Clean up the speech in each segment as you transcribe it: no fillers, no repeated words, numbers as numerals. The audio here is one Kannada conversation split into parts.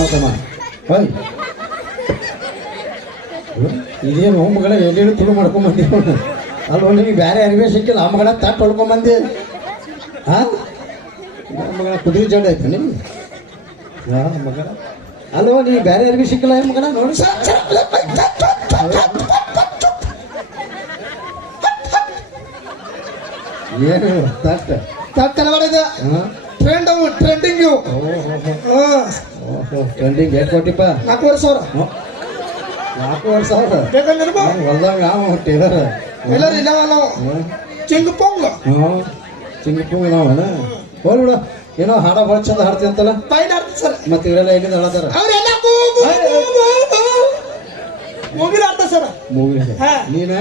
ಮಾತಮ್ಮ ಹೋಯ್ ಇದೇನು ಮಗಳ ಎಲ್ಲೆಲ್ಲಿ ತುಳು ಮಾಡ್ಕೊಂಬಂದಿ ಅಲ್ವ ನಿಮಗೆ ಬೇರೆ ಅರಿವೆ ಸಿಕ್ಕಿಲ್ಲ ಆ ಮಗಳ ತಟ್ಟು ಹೊಡ್ಕೊಂಬಂದಿ ಹಾಂ ಮಗಳ ಕುದುರೆ ಜಡ ಆಯ್ತು ನಿಮ್ಗೆ ಮಗಳ ಅಲ್ವ ನೀವು ಬೇರೆ ಅರಿವೆ ಸಿಕ್ಕಿಲ್ಲ ಮಗಳ ನೋಡಿ ಏನು ತಟ್ಟ ತಟ್ಟಲ್ಲ ಮಾಡಿದ ಟ್ರೆಂಡ್ ಅವು ಟ್ರೆಂಡಿಂಗು ಟ್ರೆಂಡಿಂಗ್ ಎಷ್ಟು ಕೊಟ್ಟಿಪ್ಪ 4,500 ಬೇಕಂದ್ರೆ ಹೊಲ್ದಾಗ ಟೇಲರ್ ಎಲ್ಲರೂ ಇಲ್ಲ ನಾವು ಚಿಂಗ್ ಪೊಂಗ ಚಿಂಗಪ್ಪಂಗ ನಾವಣ್ಣ ಹೋಗ್ಬಿಡ ಏನೋ ಹಾಡ ಭಾಳ ಚಂದ ಹಾಡ್ತಿ ಅಂತಲ್ಲ ಫೈನ್ ಆಡ್ತಾರೆ ಸರ್ ಮತ್ತೆ ಇವರೆಲ್ಲ ಎಲ್ಲಿಂದ ಹಾಡತಾರ ಅವರೆಲ್ಲ ಮೂಗಿಲ್ ಆಡ್ತಾರೆ ಸರ್ ಮೂವಿ ನೀನ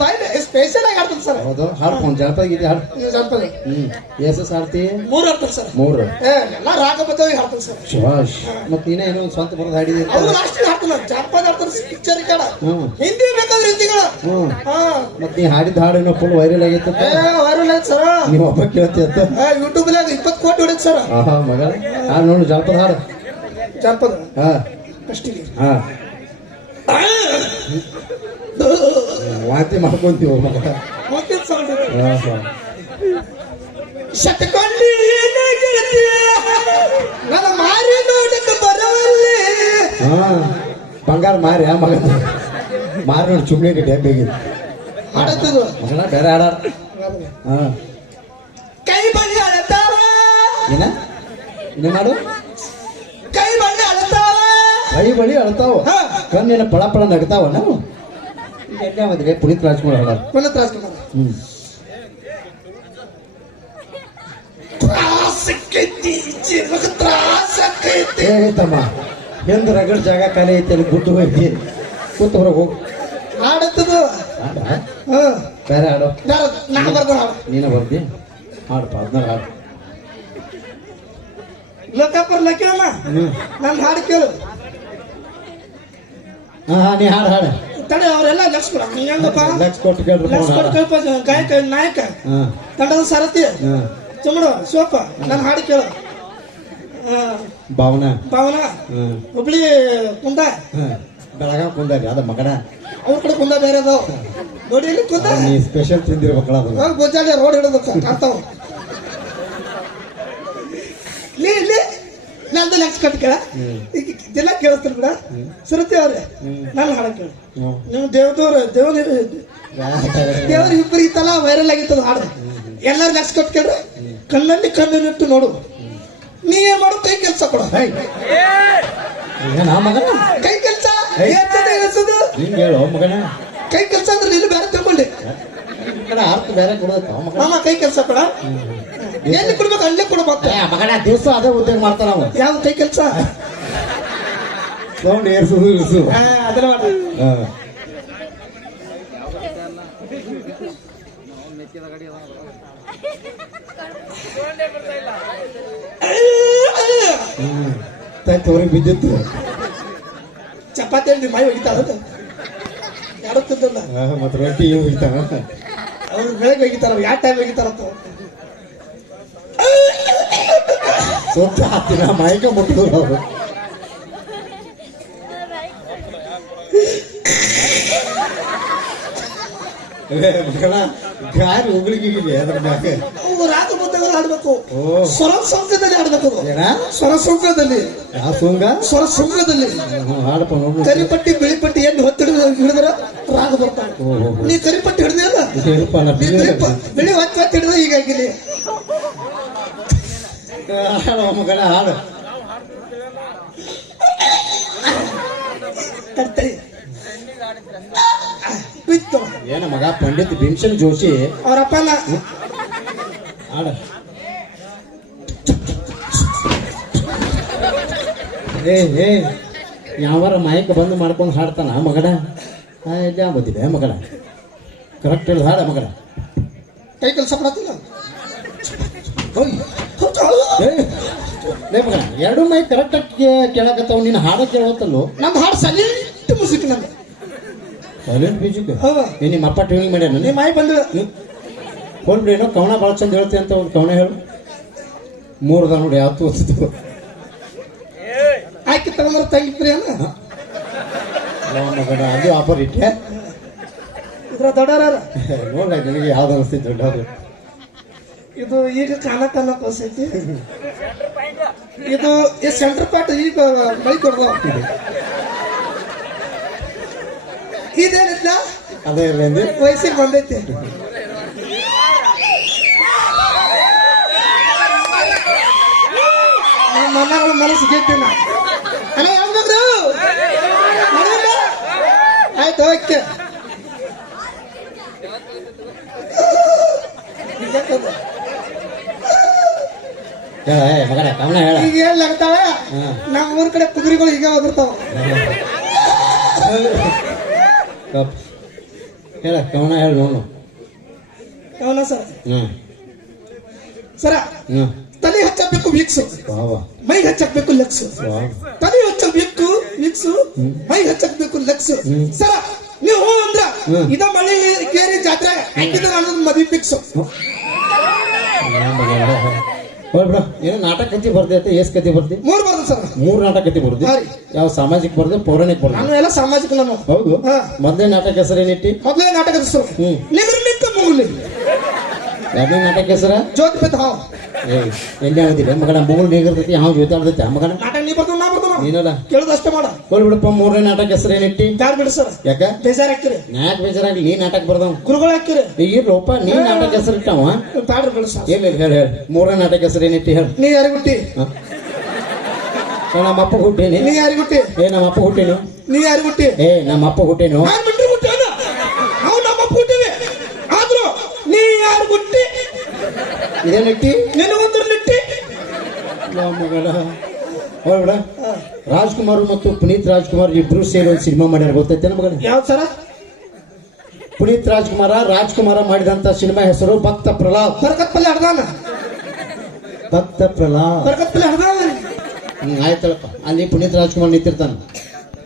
ಬಾಯ್ ಸ್ಪೆಷಲ್ ಆಗಿ ಆಡ್ತಾರೆ ಸರ್ ಹೌದು ಹಾಡ್ಕೊಂಡು ಜಾನಪದ ಗೀತೆ ಹಾಡು ಜಾನಪದ ಎಸ್ ಹಾಡ್ತಿ 3 ಆಡ್ತಾರೆ ಸರ್ 3 ಎಲ್ಲ ರಾಗಬದ್ಧವಾಗಿ ಹಾಡ್ತಾರೆ ಸರ್ ಶುಭಾಷ್ ಮತ್ತೆ ನೀನೇ ಏನೋ ಸ್ವಂತ ಬರೋದು ಹಾಡಿದಿ ಅವ್ರು ಲಾಸ್ಟ್ ಹಾಡ್ತಾರೆ ಜಾನಪದ ಆಡ್ತಾರೆ ಪಿಕ್ಚರ್ ಕಾಡ ಹಿಂದಿ ಬೇಕಾದ್ರೆ ಹಿಂದಿಗಳ ಮತ್ತೆ ನೀ ಹಾಡಿದ ಹಾಡು ಏನೋ ಫುಲ್ ವೈರಲ್ ಆಗೈತೆ ವೈರಲ್ ಆಯ್ತು ಸರ್ ನೀವು ಒಬ್ಬ ಕೇಳ್ತಿ ಅಂತ ಯೂಟ್ಯೂಬ್ 20 ಕೋಟಿ ಹೊಡೆದ್ ಸರ್ ಆಹಾ ಮಗ ಹಾಡು ನೋಡು ಜಾನಪದ ಹಾಡು ಜಾನಪದ ಹಾ ಫಸ್ಟಿಗೆ ಹಾ ವಾಂತಿ ಮಾಡ್ಕೊಂತೀವ ಮಗ ಗೊತ್ತಿತ್ತು ಸೌಂಡ್ ಶತಕ ಕೊಂಡಿ ನನ್ನ ಮಾರಿ ನೋಡಕ್ಕೆ ಬರವಲ್ಲಿ ಬಂಗಾರ ಮಾರಿ ಆ ಮಗ ಮಾರಿ ನೋಡಿ ಚುಮ್ನೆ ಡ್ಯಾಬೇಗಿ ಆಡತ್ತದು ಮಗನ ಬೇರೆ ಆಡ ಕೈ ಬಳ್ಳಿ ಅಳತಾವ ಏನ ಇನ್ನೇ ಮಾಡು ಕೈ ಬಳ್ಳಿ ಅಳತಾವ ಕೈ ಬಳಿ ಅಳ್ತಾವ ಕಣ್ಣಿನ ಪಳ ಪಳ ನಗ್ತಾವ ನಾವು ಎಲ್ಲ ಮದ್ವೆ ಪುನೀತ್ ರಾಜ್ಕುಮಾರ್ ಹಾಡ ಪುನೀತ್ ರಾಜ್ಕುಮಾರ್ ಏ ತಮ್ಮ ಎಂದು ರಗಡ್ ಜಾಗ ಖಾಲಿ ಐತಿ ಅಲ್ಲಿ ಗುಟ್ಟು ಹೋಗಿ ಕೂತು ಹೊರಗೆ ಹೋಗು ಆಡತ್ತದು ಬೇರೆ ಹಾಡು ನಾ ಬರ್ದು ಹಾಡು ನೀನ ಬರ್ದಿ ಹಾಡಪ್ಪ 16 ಹಾಡು ಲೋಕಪ್ಪರ್ ಲಕ್ಕಮ್ಮ ನನ್ನ ಹಾಡು ಕೇಳು ನೀ ಹಾಡು ಹಾಡು ತಡೆ ಅವರೆಲ್ಲ ಲಕ್ಷ ಕೊಡ ಹಂಗಪ್ಪ ಲಕ್ಷ ಕೊಟ್ಟು ಕೇಳ್ರಿ ಲಕ್ಷ ಕೊಟ್ಟು ಕೇಳಪ್ಪ ಗಾಯಕ ನಾಯಕ ತಂಡದ ಸಾರಥಿ ಚಮಡು ಶಿವಪ್ಪ ನನ್ನ ಹಾಡು ಕೇಳು ಭಾವನಾ ಭಾವನಾ ಹುಬ್ಳಿ ಕುಂದ ಬೆಳಗಾವ್ ಕುಂದಾರಿ ಅದ ಮಗನ ಅವ್ರ ಕಡೆ ಕುಂದ ಬೇರೆ ಅದಾವ ನೋಡಿ ಎಲ್ಲಿ ಕುಂದ ನೀ ಸ್ಪೆಷಲ್ ತಿಂದಿರ್ಬೇಕಲ್ಲ ಅದನ್ನ ಗೋಜಾಲಿ ರೋಡ್ ಹಿಡಿದು ಕಾಣ್ತಾವ ಇಲ್ಲಿ ನಂದು ಲಕ್ಷ ಕಟ್ ಕೇಳ ಈಗ ದಿನ ಕೇಳಿಸ್ತಾರೆ ಬಿಡ ಸುರತಿ ಅವ್ರೆ ನಾನು ಹಾಡ ಕೇಳಿ ನೀವು ದೇವ್ರ ಇಬ್ಬರು ಇತ್ತಲ್ಲ ವೈರಲ್ ಆಗಿತ್ತದ ಹಾಡು ಎಲ್ಲಾರು ಲಕ್ಷ ಕಟ್ ಕೇಳ್ರಿ ಕಣ್ಣಲ್ಲಿ ಕಣ್ಣನ್ನಿಟ್ಟು ನೋಡು ನೀ ಏನ್ ಮಾಡು ಕೈ ಕೆಲಸ ಕೊಡ ಮಗನ ಕೈ ಕೆಲಸ ಹೇಳ್ಸೋದು ಹಿಂಗೆ ಹೇಳು ಮಗನ ಕೈ ಕೆಲಸ ಅಂದ್ರೆ ನೀನು ಬೇರೆ ತಿಳ್ಕೊಂಡೆ ಅರ್ಥ ಬೇರೆ ಕೊಡೋದು ಮಾಮ ಕೈ ಕೆಲಸ ಕೊಡ ಎಲ್ಲಿ ಕೊಡ್ಬೇಕು ಅಲ್ಲೇ ಕೊಡ್ಬೇಕು ಮಗನ ದಿವಸ ಅದೇ ಉದ್ಯೋಗ ಮಾಡ್ತಾನ ನಾವು ಯಾವ್ದು ಕೈ ಕೆಲಸ ಸೌಂಡ್ ಏರ್ಸುದು ಇಳಿಸು ಅದನ್ನ ತೋರಿಗೆ ಬಿದ್ದಿತ್ತು ಚಪಾತಿ ಹೇಳಿ ಮೈ ಒಗಿತಾಳ ಯಾಡುತ್ತಿದ್ದಲ್ಲ ಮತ್ತೆ ರೊಟ್ಟಿ ಹೋಗಿತಾನ ಅವ್ರು ಬೆಳಗ್ಗೆ ಒಗಿತಾರ ಯಾವ ಟೈಮ್ ಒಗಿತಾರಂತ ಸೊಪ್ಪು ಹಾಕ್ತಿನ ಮೈಕ ಮುಟ್ಟಿದ್ರು ಅವರು ಗಾರಿ ಉಗುಳಿಗೆ ಅದ್ರ ಮ್ಯಾಗ ರಾಗ ಬದ್ಧಗಳು ಆಡ್ಬೇಕು ಸ್ವರ ಸಂಘದಲ್ಲಿ ಆಡ್ಬೇಕು ಸ್ವರ ಸಂಘದಲ್ಲಿ ಯಾವ ಸುಂಗ ಸ್ವರ ಸಂಘದಲ್ಲಿ ಹಾಡಪ್ಪ ನೋಡು ಕರಿಪಟ್ಟಿ ಬಿಳಿಪಟ್ಟಿ ಎಲ್ಲಿ ಹಿಡಿದ್ರ ರಾಗ ಬರ್ತಾವೆ ನೀ ಕರಿಪಟ್ಟಿ ಹಿಡಿದಿಲ್ಲ ಬಿಳಿ ಹೊತ್ತು ಹಿಡಿದ ಹೀಗಾಗಿಲಿ ಮಗನ ಹಾಡು ಏನ ಮಗ ಪಂಡಿತ್ ಭೀಮಸೇನ್ ಜೋಶಿ ಅವರಪ್ಪನ ಹಾಡ ಏ ಯಾವಾರ ಮೈಕ್ ಬಂದ್ ಮಾಡ್ಕೊಂಡು ಹಾಡ್ತಾನ ಮಗನ ಇಲ್ಲ ಬಂದಿದೆ ಮಗನ ಕರೆಕ್ಟ್ ಹೇಳಿ ಹಾಡ ಮಗನ ಕೈ ಕೆಲಸ ಮಾಡತ್ತಿಲ್ಲ ಮಗನ ಎರಡು ಮೈ ಕರೆಕ್ಟ್ ಕೇಳಕತ್ತಾವ ನೀನು ಹಾಡ ಕೇಳತ್ತಲ್ಲೋ ನಮ್ಮ ಹಾಡು ಸೈಲೆಂಟ್ ಮ್ಯೂಸಿಕ್ ನಂದು ಸೈಲೆಂಟ್ ಮ್ಯೂಸಿಕ್ ನಿಮ್ಮ ಅಪ್ಪ ಟ್ಯೂನಿಂಗ್ ಮಾಡ್ಯಾನ ನಿಮ್ಮ ಮಾಯಿ ಬಂದ ಹೋಲ್ಬಿಡಿ ಏನೋ ಕವನ ಭಾಳ ಚಂದ ಹೇಳ್ತಿ ಅಂತ ಒಂದು ಕವನ ಹೇಳು 3 ನೋಡಿ ಯಾವತ್ತು ಓದಿದ್ದು ಆಯ್ತು ತಗೊಂಡ್ರ ತಂಗಿ ಪ್ರಿಯನ ಮಗನ ಅದು ಆಫರ್ ಇಟ್ಟೆ ಇದ್ರ ದೊಡ್ಡವ್ರ ನೋಡ್ಲ ನಿನಗೆ ಯಾವ್ದು ಅನಿಸ್ತೈತಿ ದೊಡ್ಡವ್ರು ಇದು ಈಗ ಕಾಣ ಕಳ್ಸೈತಿ ಇದು ಈ ಸೆಂಟರ್ ಪಾರ್ಟ್ ಈಗ ಬೈ ಕೊಡ್ದು ಇದೇನಿಲ್ಲ ಅದೇ ಇರ್ಲಿ ವಯಸ್ಸಿಗೆ ಬಂದೈತಿ ನಮ್ಮ ಮನಗಳ ಮನಸ್ಸು ಗೆಟ್ಟಿನ ಅಲ್ಲ ಯಾವ್ದು ಆಯ್ತು ಓಕೆ ಮಗನ ಕವನ ಹೇಳ ಈಗ ಹೇಳಾಗ್ತಾವ ನಮ್ಮ ಊರ್ ಕಡೆ ಕುದುರೆಗಳು ಈಗ ಹೋಗಿರ್ತಾವ ಹೇಳ ಕವನ ಹೇಳ ನೋಡು ಅವನ ಸರ್ ಹ್ಮ್ ಸರ ಹ್ಮ್ ತಲೆ ಹಚ್ಚಬೇಕು ವೀಕ್ಸು ವಾವ ಮೈ ಹಚ್ಚಬೇಕು ಲಕ್ಸು ವಾವ್ ತಲೆ ಹಚ್ಚಬೇಕು ವೀಕ್ಸು ಮೈ ಹಚ್ಚಬೇಕು ಲಕ್ಸು ಸರ ನೀವು ಹೂ ಅಂದ್ರ ಇದ ಮಳಿ ಕೇರಿ ಜಾತ್ರೆ ಹಾಕಿದ್ರೆ ಅನ್ನೋದು ಮದ್ವಿ ಫಿಕ್ಸು ಬಿಡ ಏನು ನಾಟಕ ಕತಿ ಬರ್ದೈತೆ ಎಸ್ ಕತಿ ಬರ್ತಿ 3 ಬರ್ದು ಸರ್ 3 ನಾಟಕ ಕತಿ ಬರ್ದಿ ಹಾ ರೀ. ಯಾವ ಸಾಮಾಜಿಕ ಬರ್ದೆ ಪೌರಾಣಿಕ ಬರ್ದೆ ನಾನು ಎಲ್ಲ ಸಾಮಾಜಿಕ ನಾನು ಹೌದು ಹಾ. ಮೊದಲೇ ನಾಟಕ ಹೆಸರೇನಿಟ್ಟಿ ಮೊದಲೇ ನಾಟಕದ ಹೆಸರು ನಿಮ್ರ ನಿಂತ ಮೂಲಿ ಎರಡನೇ ನಾಟಕ ಹೆಸರ ಜ್ಯೋತಿ ಪೆತ್ತ ಹಾವು ಎಲ್ಲಿ ಆಗುದಿಲ್ಲ ಮಗನ ಮೂಗಲ್ ನೀಗಿರ್ತೈತಿ ಹಾವು ಜೊತೆ ಆಡ್ತೈತಿ ಮಗನ ನಾಟಕ ನೀ ಬರ್ತಾವ ನಾ ಬರ್ತಾವ ನೀನಲ್ಲ ಕೇಳೋದು ಅಷ್ಟೇ ಮಾಡ ಬಿಡಪ್ಪ 3ನೇ ನಾಟಕ ಹೆಸರೇನಿಟ್ಟಿ ಬ್ಯಾಡ ಬಿಡು ಸರ್ ಯಾಕ ಬೇಜಾರ್ ಹಾಕಿರಿ ನಾಯಕ್ ಬೇಜಾರಾಗಿ ನೀ ನಾಟಕ ಬರ್ದವ್ ಗುರುಗಳು ಹಾಕಿರಿ ಇರ್ಲಪ್ಪ ನೀ ನಾಟಕ ಹೆಸರಿಟ್ಟವ ಬ್ಯಾಡ್ರಿ ಬಿಡು ಸರ್ ಹೇಳಿ ಹೇಳಿ ಹೇಳಿ 3ನೇ ನಾಟಕ ಹೆಸರೇನಿಟ್ಟಿ ಹೇಳಿ ನೀ ಯಾರಿಗೆ ಹುಟ್ಟಿ ನಮ್ಮ ಅಪ್ಪ ಹುಟ್ಟೇನಿ ನೀ ಯಾರಿಗೆ ಹುಟ್ಟಿ ನಮ್ಮ ಅಪ್ಪ ಹುಟ್ಟೇನು ನೀ ಯಾರಿಗೆ ಹುಟ್ಟಿ ನಮ್ಮ ಅಪ್ಪ ಹುಟ್ಟೇನು ಯಾರು ಬಿಟ್ರಿ ಹುಟ್ಟಿ ನಾವು ನಮ್ಮ ಅಪ್ಪ ಹುಟ್ಟಿವಿ ಆದ್ರೂ ನೀ ಯಾರು ಹುಟ್ಟಿ ಇದೇನಿಟ್ಟಿ ನಿನಗೊಂದು ನಿಟ್ಟಿ ಮಗಳ ಬಿಡ ರಾಜ್ಕುಮಾರ್ ಮತ್ತು ಪುನೀತ್ ರಾಜ್ಕುಮಾರ್ ಇಬ್ರು ಸೇರಿ ಒಂದು ಸಿನಿಮಾ ಮಾಡ್ಯಾರ ಗೊತ್ತೈತೆ ಮಗನ ಯಾವ್ದು ಸರ ಪುನೀತ್ ರಾಜ್ಕುಮಾರ ಮಾಡಿದಂತ ಸಿನಿಮಾ ಹೆಸರು ಭಕ್ತ ಪ್ರಹ್ಲಾದ್ ಬರ್ಕತ್ ಪಲ್ಲೆ ಹಡ್ದಾನ ಭಕ್ತ ಪ್ರಹ್ಲಾದ್ ಬರ್ಕತ್ ಪಲ್ಲೆ ಹಡ್ದಾನ ಆಯ್ತಳಪ್ಪ ಅಲ್ಲಿ ಪುನೀತ್ ರಾಜ್ಕುಮಾರ್ ನಿಂತಿರ್ತಾನ